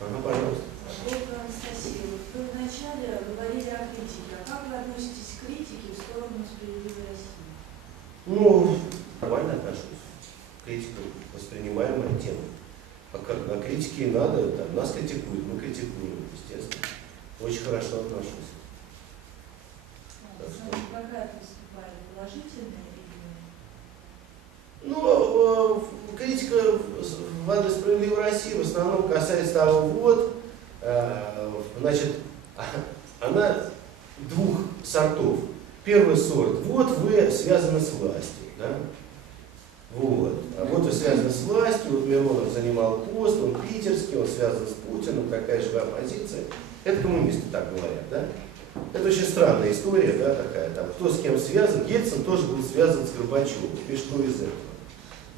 Ага, пожалуйста. Анастасия, вы вначале говорили о критике. А как вы относитесь к критике в сторону справедливой России? Ну, нормально отношусь. Критика воспринимаемая тема. А как на критике и надо, там, нас критикуют, мы критикуем, естественно. Очень хорошо отношусь. Какая выступали? Положительная или нет? Ну, критика в адрес справедливой России в основном касается того, вот, значит, она двух сортов. Первый сорт, вот вы связаны с властью, да? Вот. А вот вы связаны с властью, вот Миронов занимал пост, он питерский, он связан с Путиным, такая же оппозиция. Это коммунисты так говорят, да? Это очень странная история, да, такая, там, кто с кем связан. Ельцин тоже был связан с Горбачевым. И что из этого?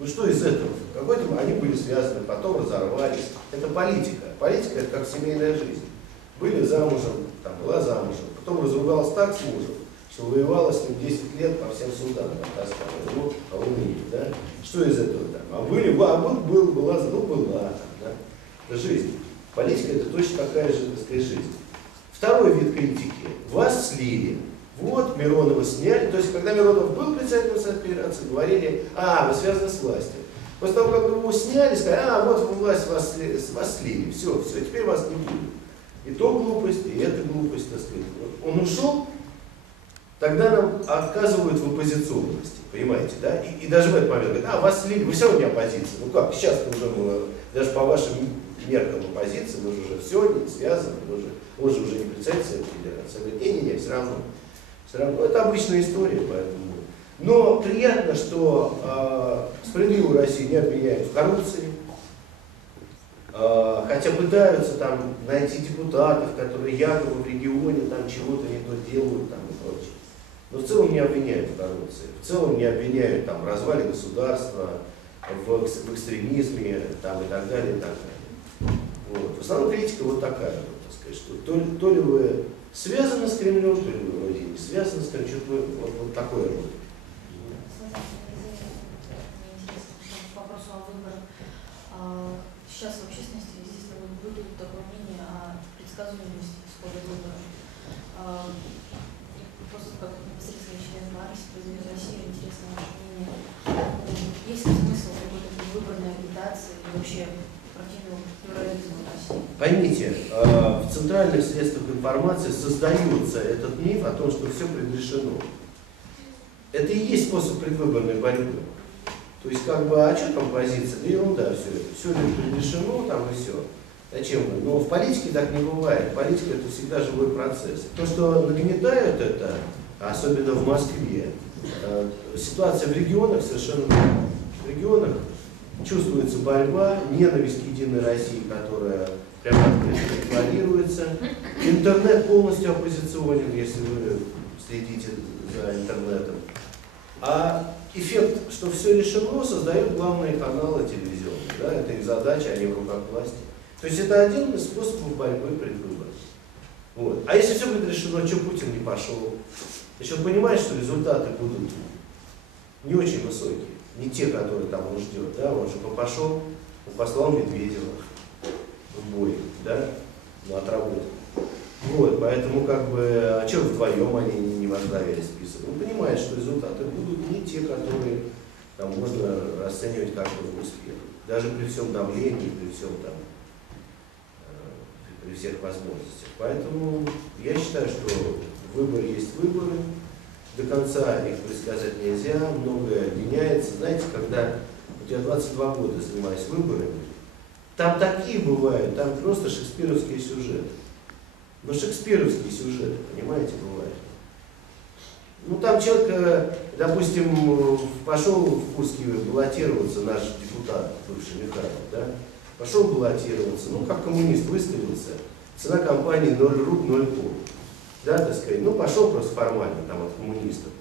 Ну что из этого? Какой-то они были связаны, потом разорвались. Это политика. Политика — это как семейная жизнь. Были замужем, там, была замужем, потом разругалась так с мужем, что воевала с ним 10 лет по всем судам, ну, а он и нет, да? Что из этого там? А была, там, да? Это жизнь. Политика — это точно такая же, так сказать, жизнь. Второй вид критики. Вас слили. Вот, Миронова сняли. То есть, когда Миронов был председателем Совета Федерации, говорили, вы связаны с властью. После того, как его сняли, сказали, вот власть вас слили. Все, теперь вас не будет. И то глупость, и это глупость, так сказать. Вот он ушел, тогда нам отказывают в оппозиционности, понимаете, да? И даже в этот момент говорят, вас слили, вы все равно не оппозиция. Ну как, сейчас уже, даже по вашим меркам оппозиции, вы же уже все, не связаны, он же уже не председатель Совета Федерации. Говорит, не, все равно. Это обычная история, поэтому. Но приятно, что справедливую Россию не обвиняют в коррупции, хотя пытаются там найти депутатов, которые якобы в регионе там чего-то не то делают там, и прочее. Но в целом не обвиняют в коррупции, в целом не обвиняют там, в развале государства, в экстремизме там, и так далее, и так далее. Вот. В основном критика вот такая, вот, так сказать, что то ли вы связаны с Кремлем, то ли вы вроде не связаны с Кремлем, вот такое вот. Вопрос о выборах. Сейчас в общественности, естественно, выдают такое мнение о предсказуемости исхода выборов. Просто как непосредственно член партии «Справедливая Россия», интересно ваше мнение. Есть ли смысл какой-то выборной агитации и вообще партийного плюрализма в России? Поймите, в центральных средствах информации создается этот миф о том, что все предрешено. Это и есть способ предвыборной борьбы. То есть, как бы, а что там позиция? Да ерунда все это. Все предрешено, там и все. Зачем вы? Но в политике так не бывает. Политика — это всегда живой процесс. То, что нагнетают это, особенно в Москве, ситуация в регионах совершенно другая. В регионах чувствуется борьба, ненависть к Единой России, которая прямо открыто декларируется. Интернет полностью оппозиционен, если вы следите за интернетом. А эффект, что все решено, создают главные каналы телевизионные. Да? Это их задача, они в руках власти. То есть это один из способов борьбы предвыборов. Вот. А если все будет решено, что Путин не пошел? Значит, он понимает, что результаты будут не очень высокие. Не те, которые там он ждет. Да? Он же пошел, он послал Медведева в бой, да? Отработал. Вот, поэтому как бы, а что вдвоем они не возглавили список? Он понимает, что результаты будут не те, которые там можно расценивать как успех. Даже при всем давлении, при всем там, при всех возможностях. Поэтому я считаю, что выбор есть выборы. До конца их предсказать нельзя, многое меняется. Знаете, когда я 22 года занимаюсь выборами, там такие бывают, там просто шекспировские сюжеты. Но шекспировские сюжеты, понимаете, бывают. Ну там человек, допустим, пошел в Курске баллотироваться, наш депутат, бывший Михайлов, да? Пошел баллотироваться, ну как коммунист выставился, цена компании 0 руб, 0 пол. Да, так сказать, ну пошел просто формально там от коммунистов.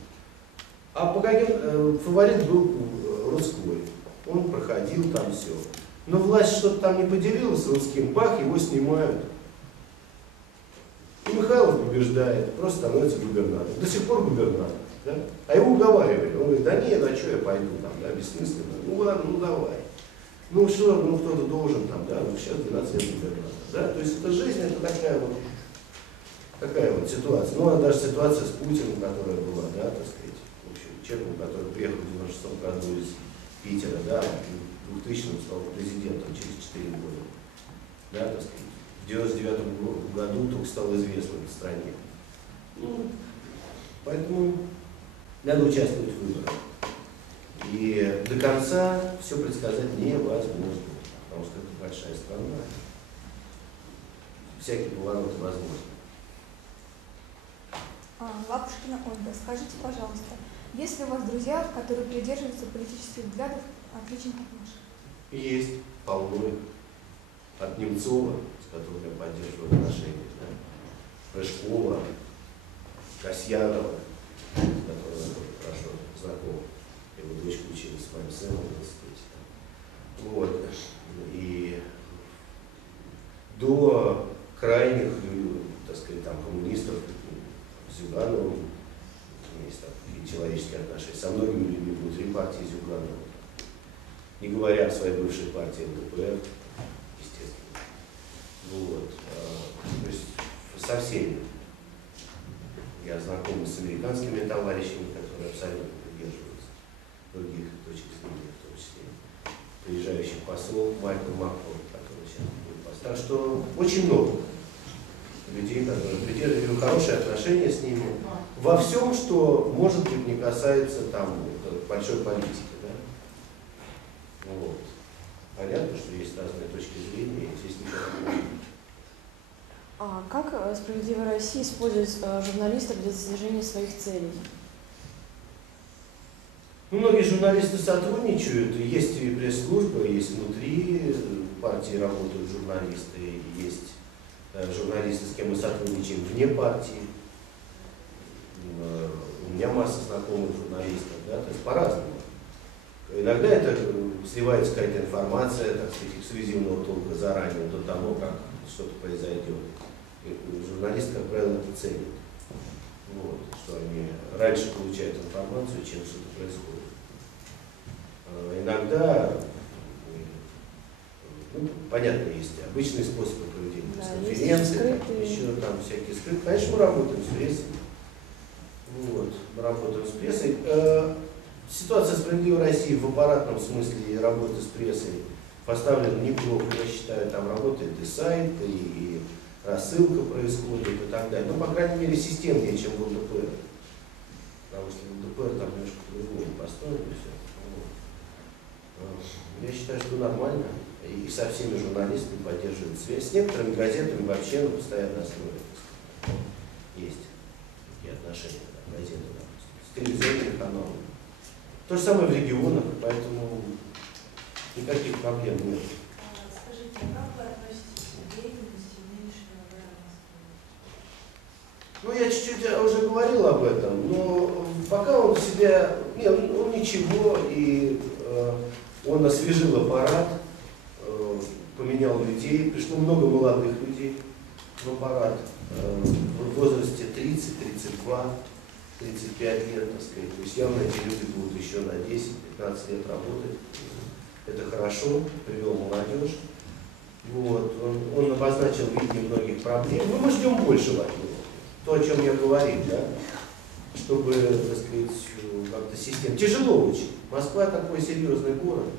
А по каким фаворит был Рудской. Он проходил там все. Но власть что-то там не поделилась с Рудским, бах, его снимают. И Михайлов побеждает, просто становится губернатором. До сих пор губернатор. Да? А его уговаривали. Он говорит, да нет, а что я пойду там, да, бессмысленно. Ну ладно, ну давай. Ну что, ну кто-то должен там, да, ну сейчас 12 лет губернатора, да, то есть это жизнь, это такая вот ситуация. Ну, а даже ситуация с Путиным, которая была, да, так сказать, в общем, человеком, который приехал в 96 году из Питера, да, в 2000-м стал президентом через 4 года, да, так сказать, в 99 году только стал известным в стране. Ну, поэтому надо участвовать в выборах. И до конца все предсказать невозможно, потому что это большая страна. Всякие повороты возможны. Лапушкина Ольга, скажите, пожалуйста, есть ли у вас друзья, которые придерживаются политических взглядов, отличных от ваших? Есть, полно их. От Немцова, с которым я поддерживаю отношения, да, Школа, Касьянова, с которой я тоже хорошо знаком. Его дочка училась с моим сыном в институте. Вот. И до крайних, так сказать, там, коммунистов, с Зюгановым, есть там какие-то человеческие отношения, со многими людьми внутри партии Зюганова, не говоря о своей бывшей партии ЛДПР, естественно. Вот. То есть со всеми. Я знаком с американскими товарищами, которые абсолютно придерживаются других точек зрения, в том числе приезжающий посол Майкл Макфорд, который сейчас будет постарше. Так что очень много людей, которые придерживают хорошие отношения с ними во всем, что, может быть, не касается там большой политики. Да? Вот. Понятно, что есть разные точки зрения, и здесь никакого не. А как «Справедливая Россия» использует журналистов для достижения своих целей? Ну, многие журналисты сотрудничают, есть и пресс-служба, есть внутри партии работают журналисты, есть журналисты, с кем мы сотрудничаем вне партии. У меня масса знакомых журналистов, да, то есть по-разному. Иногда это сливается какая-то информация, так сказать, эксклюзивного толка заранее, до того, как что-то произойдет. И журналисты, как правило, это ценят. Вот, что они раньше получают информацию, чем что-то происходит. Иногда, ну, понятно, есть обычные способы проведения пресс-конференции, еще там всякие скрытые. Конечно, мы работаем с прессой. Вот, мы работаем с прессой. Ситуация «Справедливой России» в аппаратном смысле работы с прессой поставлена неплохо, я считаю, там работает и сайт, и рассылка происходит и так далее. Ну, по крайней мере, системнее, чем в ЛДПР. Потому что в ЛДПР там немножко по-другому построено все. Вот. Я считаю, что нормально. И со всеми журналистами поддерживают связь. С некоторыми газетами вообще на постоянной основе есть такие отношения, да, газеты, допустим, с телевизионными каналами. То же самое в регионах, поэтому никаких проблем нет. Скажите, а как вы относитесь к деятельности нынешнего мэра Москвы? Ну, я чуть-чуть уже говорил об этом, но пока он себя, нет, он ничего, и он освежил аппарат, поменял людей, пришло много молодых людей в аппарат в возрасте 30, 32, 35 лет, так сказать. То есть явно эти люди будут еще на 10-15 лет работать. Это хорошо, привел молодежь. Вот. Он обозначил видение многих проблем. Но мы ждем большего от него. То, о чем я говорил, да? Чтобы, так сказать, как-то система. Тяжело очень. Москва такой серьезный город.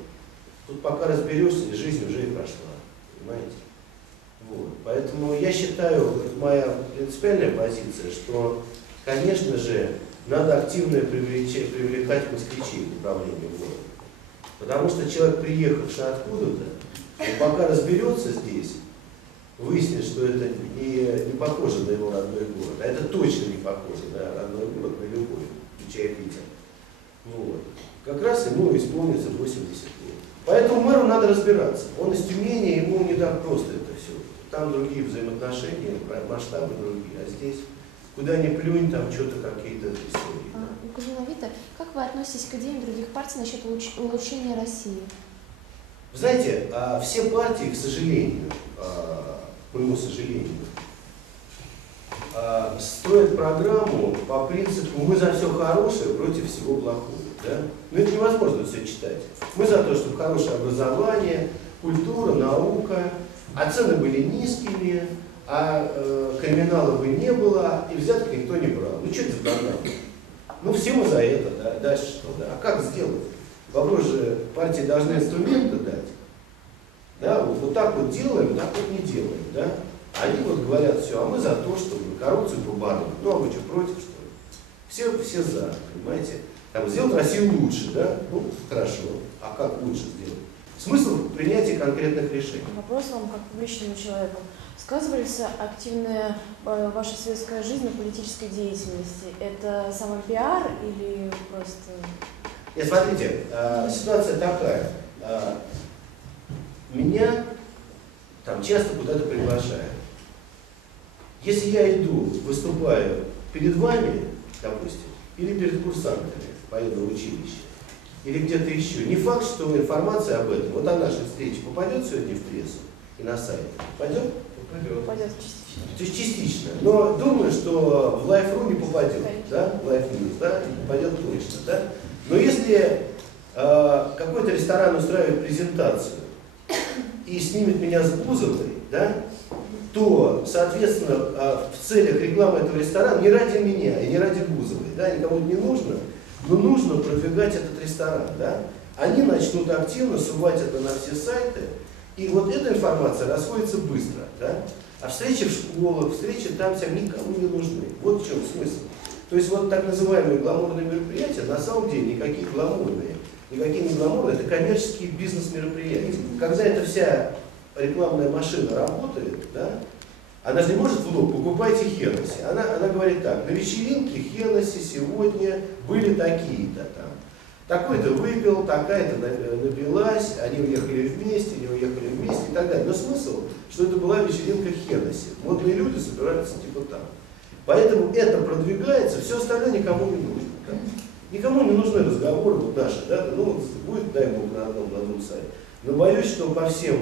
Тут пока разберешься, жизнь уже и прошла. Понимаете? Вот. Поэтому я считаю, моя принципиальная позиция, что, конечно же, надо активно привлекать москвичей к управлению городом. Потому что человек, приехавший откуда-то, пока разберется здесь, выяснит, что это не похоже на его родной город, а это точно не похоже на родной город, на любой, включая Питер. Вот. Как раз ему исполнится 80 лет. Поэтому мэру надо разбираться. Он из Тюмени, ему не так просто это все. Там другие взаимоотношения, масштабы другие, а здесь куда ни плюнь, там что-то какие-то истории. Да? Как вы относитесь к идеям других партий насчет улучшения России? Вы знаете, все партии, к сожалению, к моему сожалению, строят программу по принципу «мы за все хорошее против всего плохого». Да? Но это невозможно все читать. Мы за то, чтобы хорошее образование, культура, наука, а цены были низкими, а криминала бы не было, и взяток никто не брал. Ну что это за программа? Ну все мы за это, да? Дальше что? Да? А как сделать? Вопрос же, партии должны инструменты дать. Да? Вот так вот делаем, так вот не делаем. Да? Они вот говорят, все, а мы за то, чтобы коррупцию побороть. Ну а вы что, против, что ли? Все за, понимаете? Там, сделать Россию лучше, да? Ну, хорошо. А как лучше сделать? Смысл в принятии конкретных решений. Вопрос вам как публичному человеку. Сказывается активная ваша светская жизнь на политической деятельности? Это самопиар или просто... Нет, смотрите, ситуация такая. Меня там часто куда-то приглашают. Если я иду, выступаю перед вами, допустим, или перед курсантами, поеду в училище, или где-то еще, не факт, что информация об этом, вот о нашей встрече попадет сегодня в прессу и на сайт. Пойдет? Попадет частично. То есть частично. Но думаю, что в Life.ru не попадет, да? В Life News, да? Не попадет точно, да? Но если какой-то ресторан устраивает презентацию и снимет меня с Бузовой, да, то, соответственно, в целях рекламы этого ресторана не ради меня и не ради Бузовой, да, никому это не нужно, но нужно продвигать этот ресторан, да. Они начнут активно сувать это на все сайты, и вот эта информация расходится быстро, да. А встречи в школах, встречи там всем никому не нужны. Вот в чем смысл. То есть вот так называемые гламурные мероприятия на самом деле никакие гламурные, никакие не гламурные, это коммерческие бизнес-мероприятия. Когда эта вся рекламная машина работает, да, она же не может в лоб, покупайте Хеннесси. Она говорит так, на вечеринке Хеннесси сегодня были такие-то там. Такой-то выпил, такая-то напилась, они уехали вместе, не уехали вместе и так далее. Но смысл, что это была вечеринка Хеннесси. Модные люди собираются типа там. Поэтому это продвигается, все остальное никому не нужно. Да? Никому не нужны разговоры вот наши, да? Ну вот будет, дай бог, на одном сайте. Но боюсь, что по всем,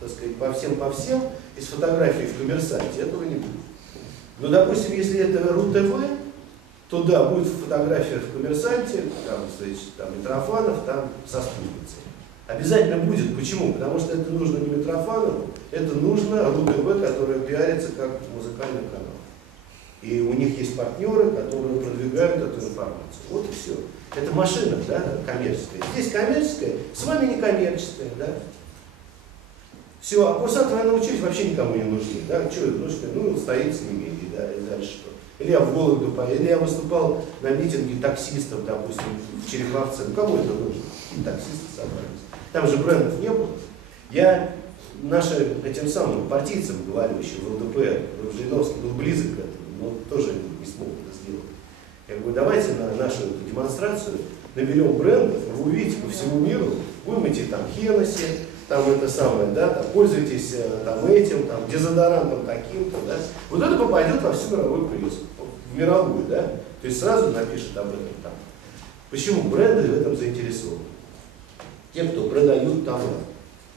так сказать, по всем из фотографий в коммерсанте этого не будет. Но, допустим, если это РУ-ТВ, то да, будет фотография в коммерсанте, там, значит, там Митрофанов, там со спутницей. Обязательно будет. Почему? Потому что это нужно не Митрофанову, это нужно РУ-ТВ, которая пиарится как музыкальный канал. И у них есть партнеры, которые продвигают эту информацию. Вот и все. Это машина, да, коммерческая. Здесь коммерческая, с вами не коммерческая, да. Все, а курсанты, наверное, научились, вообще никому не нужны. Да? Что, ну, стоит с ними, да, и дальше что. Или я в Вологду поеду, или я выступал на митинге таксистов, допустим, в Череповце. Ну, кому это нужно? И таксисты собрались. Там же брендов не было. Я нашим этим самым партийцам говорю еще в ЛДПР, Жириновский был близок к этому, но тоже не смог это сделать. Я говорю, давайте на нашу эту демонстрацию наберем брендов, вы увидите по всему миру, будем идти там Хеннесси, там это самое, да, там, пользуйтесь там этим, там, дезодорантом таким-то, да. Вот это попадет во всю мировую прессу, в мировую, да. То есть сразу напишут об этом там. Почему бренды в этом заинтересованы? Те, кто продают товар.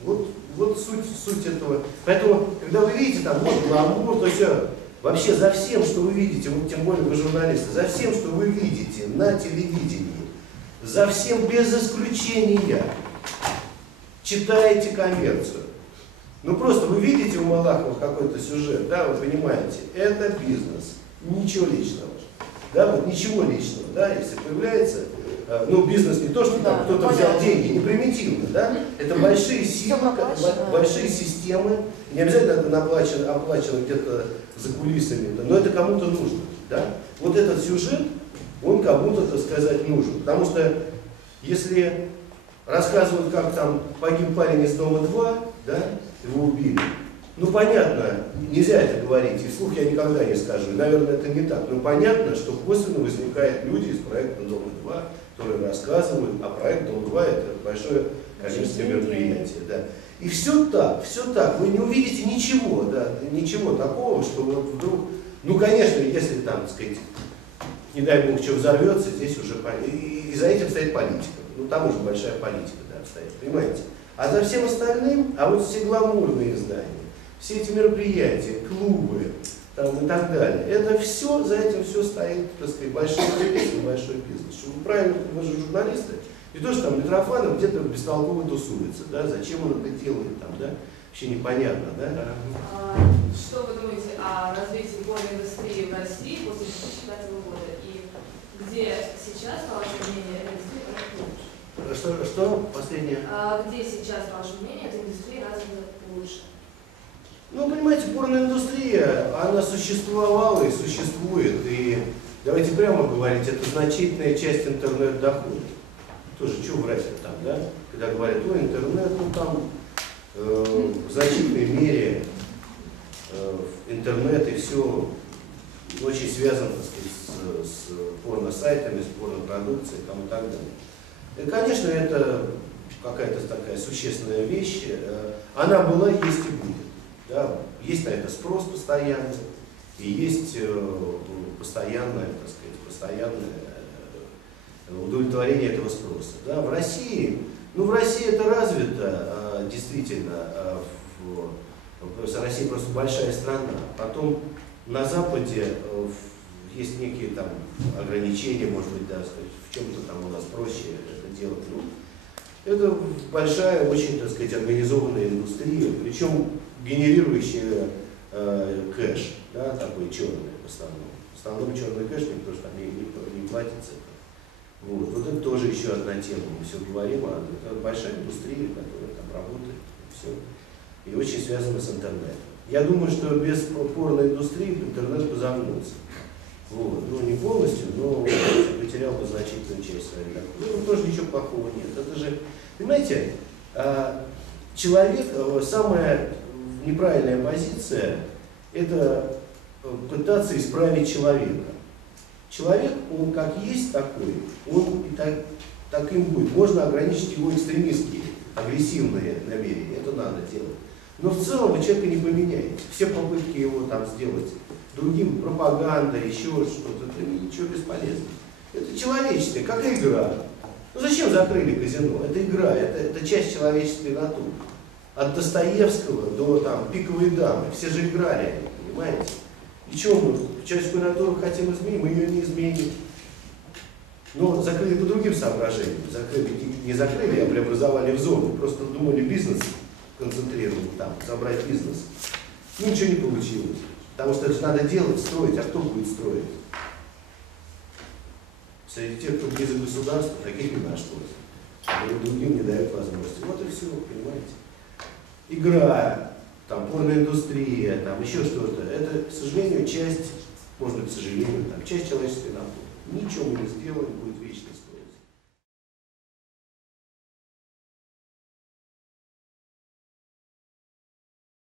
Вот суть этого. Поэтому, когда вы видите там вот гламур, то все, вообще за всем, что вы видите, вот тем более вы журналисты, за всем, что вы видите на телевидении, за всем без исключения, читаете коммерцию. Ну просто вы видите у Малахова какой-то сюжет, да, вы понимаете, это бизнес, ничего личного. Да, вот ничего личного, да, если появляется, ну бизнес не то, что там кто-то взял деньги, не примитивно, да, это большие системы, не обязательно это оплачено где-то за кулисами, но это кому-то нужно, да. Вот этот сюжет, он кому-то, так сказать, нужен, потому что если рассказывают, как там погиб парень из дома 2, да, его убили. Ну понятно, нельзя это говорить, и вслух я никогда не скажу, наверное, это не так, но понятно, что косвенно возникают люди из проекта Дома 2, которые рассказывают, а проект Дом 2 это большое коммерческое мероприятие. Да. И все так, вы не увидите ничего, да, ничего такого, что вот вдруг, ну конечно, если там, так сказать, не дай бог, что взорвется, здесь уже, и за этим стоит политика. Ну там уже большая политика, да, стоит, понимаете? А за всем остальным, а вот все гламурные издания, все эти мероприятия, клубы, там, и так далее. Это все, за этим все стоит, так сказать, большой бизнес. Чтобы правильно, мы же журналисты, не то, что там Митрофанов где-то бестолково тусуется, да, зачем он это делает, там, да, вообще непонятно, да. Что вы думаете о развитии порноиндустрии в России после 2005 года? И где сейчас, по вашему мнению, эта индустрия развита лучше? Что? Последнее? Где сейчас, по вашему мнению, эта индустрия развита лучше? Ну, понимаете, порноиндустрия, она существовала и существует, и давайте прямо говорить, это значительная часть интернет-дохода. Тоже, что врать там, да? Когда говорят, о, интернет, ну там в значительной мере интернет и все очень связано, так сказать, с порно-сайтами, с порно-продукцией там, и так далее. И, конечно, это какая-то такая существенная вещь. Она была, есть и будет. Да? Есть на это спрос постоянный, и есть постоянное, так сказать, постоянное удовлетворение этого спроса. Да? В России, ну в России это развито, действительно, Россия просто большая страна. Потом на Западе есть некие там ограничения, может быть, да, сказать, в чем-то там у нас проще это делать. Ну, это большая, очень, так сказать, организованная индустрия, причем генерирующая кэш, да, такой черный в основном. В основном черный кэш, никто же там не платит за это. Вот это тоже еще одна тема, мы все говорим, это большая индустрия, которая там работает, все, и очень связана с интернетом. Я думаю, что без порноиндустрии интернет бы загнулся. Вот. Ну, не полностью, но потерял бы значительную часть своей дохода. Ну, тоже ничего плохого нет. Это же, понимаете, человек, самая неправильная позиция, это пытаться исправить человека. Человек, он как есть такой, он и таким будет. Можно ограничить его экстремистские, агрессивные намерения, это надо делать. Но в целом вы человека не поменяете. Все попытки его там сделать другим, пропаганда, еще что-то, это ничего бесполезно. Это человеческое, как игра. Ну зачем закрыли казино? Это игра, это часть человеческой натуры. От Достоевского до там, пиковой дамы. Все же играли, понимаете? И что мы человеческую натуру хотим изменить? Мы ее не изменим. Но закрыли по другим соображениям. Не закрыли, а преобразовали в зону. Просто думали бизнес концентрировать там, забрать бизнес. И ничего не получилось. Потому что это же надо делать, строить, а кто будет строить? Среди тех, кто близок к государству, таких не нашлось. А другим не дают возможности. Вот и все, понимаете. Игра, там, порноиндустрия, там, еще что-то. Это, к сожалению, часть, может быть, к сожалению, там, часть человеческой натуры. Ничего мы не сделаем, будет вечно строить.